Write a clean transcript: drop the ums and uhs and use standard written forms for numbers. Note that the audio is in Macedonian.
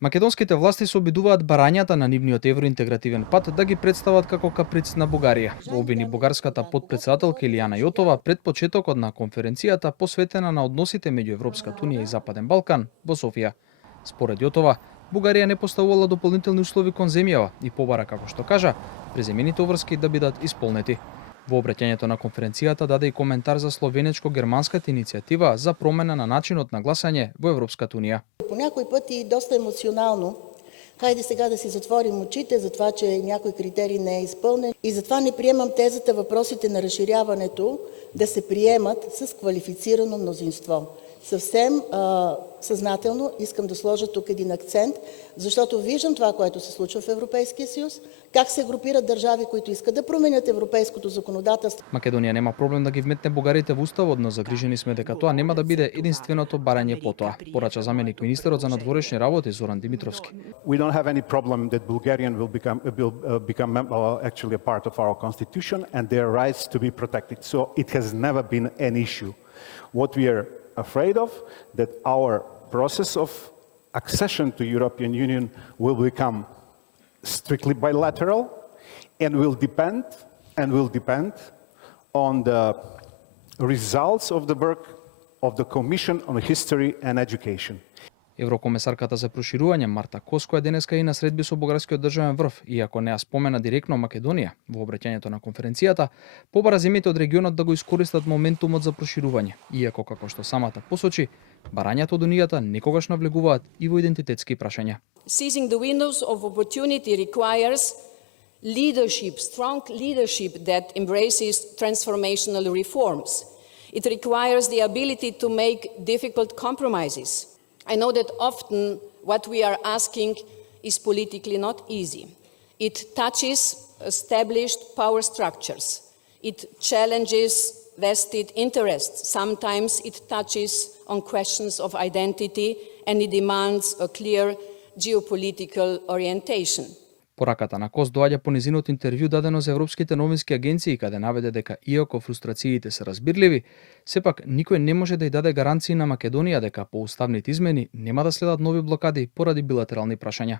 Македонските власти се обидуваат барањата на нивниот евроинтегративен пат да ги представат како каприц на Бугарија. Го обвини бугарската потпредседателка Илијана Јотова пред почетокот на конференцијата посветена на односите меѓу Европската унија и Западен Балкан во Софија. Според Јотова, Бугарија не поставувала дополнителни услови кон земјава и побара, како што кажа, преземените обврски да бидат исполнети. Во обраќањето на конференцијата даде и коментар за словенечко-германската иницијатива за промена на начинот на гласање во Европската унија. По някои пъти доста емоционално. Хайде сега да си затворим очите за това, че някой критерий не е изпълнен. И затова не приемам тезата въпросите на разширяването да се приемат с квалифицирано мнозинство. Съвсем съзнателно искам да сложа тук един акцент, защото виждам това, което се случва в Европейския съюз, как се групират държави, които искат да променят европейското законодателство. Македонија нема проблем да ги вметне бугарите во уставот, но загрижени сме дека тоа нема да биде единственото барање по тоа, порача заменик министерот за надворешни работи Зоран Димитровски. We don't have any problem that Bulgarian will become actually a part of our constitution and their rights to be protected. So it has never been an issue. What we are afraid of that our process of accession to European Union will become strictly bilateral and will depend on the results of the work of the Commission on History and Education. Еврокомесарката за проширување Марта Коско е денеска и на средби со бугарскиот државен врв, иако не ја спомена директно Македонија во обраќањето на конференцијата, побара земјите од регионот да го искористат моментумот за проширување, иако како што самата посочи, барањата од унијата некогаш навлегуваат и во идентитетски прашања. Seizing the windows of opportunity requires leadership, strong leadership that embraces transformational reforms. It requires the ability to make difficult compromises. I know that often what we are asking is politically not easy. It touches established power structures. It challenges vested interests. Sometimes it touches on questions of identity and it demands a clear geopolitical orientation. Пораката на Кос доаѓа по низиното интервју дадено за европските новински агенции, каде наведе дека иако фрустрациите се разбирливи, сепак никој не може да ја даде гаранции на Македонија дека по уставните измени нема да следат нови блокади поради билатерални прашања.